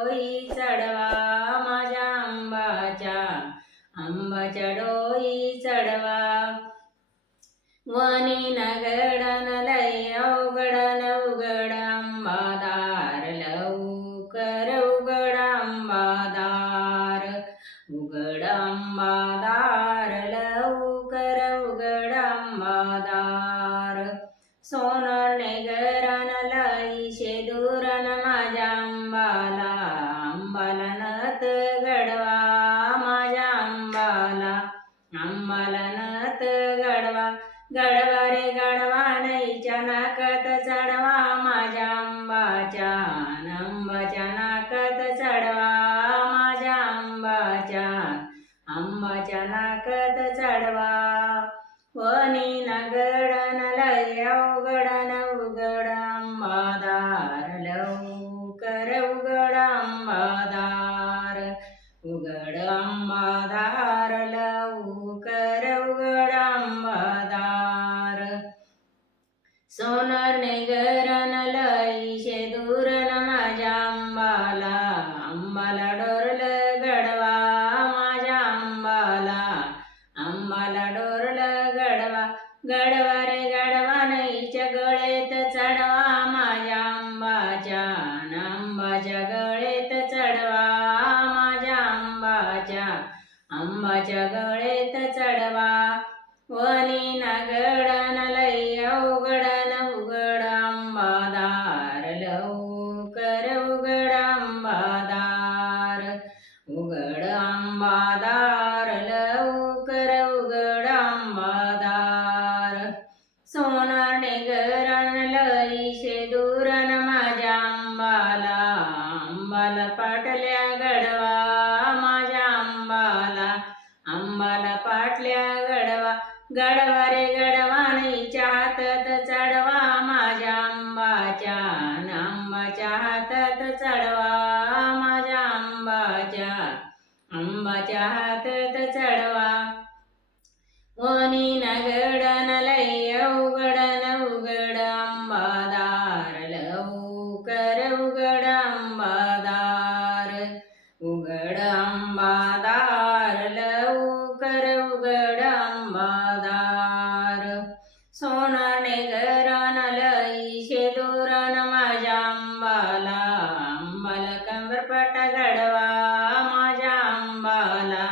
डोई चढवा माझ्या आंबाच्या डोई चढवा वनी नगडन लय अवघडन उघड आंबादार लवकर उघड आंबादार उघड आंबादार लवकर उघड आंबादार सोनरने गरण लई शेदूरन माझ्या आंबाला नथ गडवा माझ्या आंबाला नथ गडवा गडवा रे गडवा नईच्या नाकात चढवा माझ्या आंबाच्या नाकात चढवा माझ्या आंबाच्या नाकात चढवा वनी नगडन लय अवघडन उघड आंबादार लवकर उघड आंबादार उघड आंबादार लवकर उघड आंबादार सोनरने गरण लई शेदूरन माझ्या आंबाला डोरलं गडवा माझ्या आंबाला डोरलं गडवा गडवा रे गडवा नईच्या गळेत चढवा माझ्या आंबाच्या गळेत चढवा माझ्या आंबाच्या गळेत चढवा वनी नगडन लय अवघडन उघड आंबादार लवकर उघड आंबादार उघड आंबादार लवकर उघड आंबादार सोनारने गरण लई शेदूरन माझ्या आंबाला पाटल्या गडवा माझ्या आंबाला पाटल्या गडवा गडवा रे गडवा नईच्या हातात चढवा माझ्या आंबाच्या हातात चढवा माझ्या आंबाच्या हातात चढवा वनी नगडन लय अवघडन उघड आंबादार लवकर उघड आंबादार उघड आंबादार लवकर उघड आंबादार सोनारने गरण लई शेदूरन माझ्या आंबाला कमरपट गडवा माझ्या आंबाला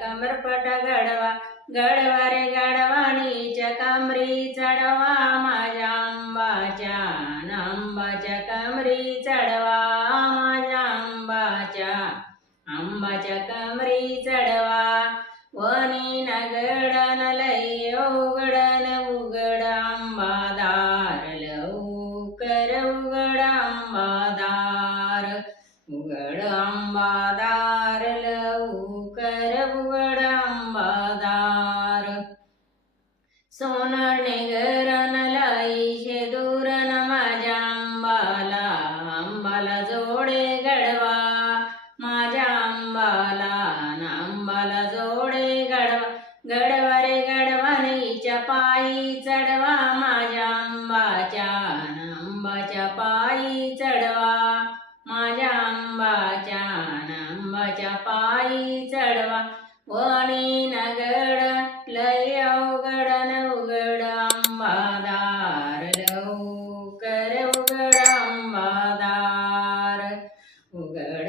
कमरपट गडवा गडवा रे गडवा नीच्या कमरी चढवा माझ्या आंबाच्या कमरी चढवा माझ्या आंबाच्या कमरी चढवा वनी नगडन लय अवघडन उघड आंबादार लवकर उघड आंबादार उघड आंबादार लवकर उघड आंबादार सोनरने गरण लई शेदूरन माझ्या आंबाला जोडे गडवा माझ्या आंबाला जोडे गडवा गडवा रे गडवा नईच्या पायी चढवा माझ्या आंबाच्या पायी चढवा माझ्या आंबाच्या पायी चढवा वणी नगड लय अवघडन उघड आंबादार लवकर उघड आंबादार उघड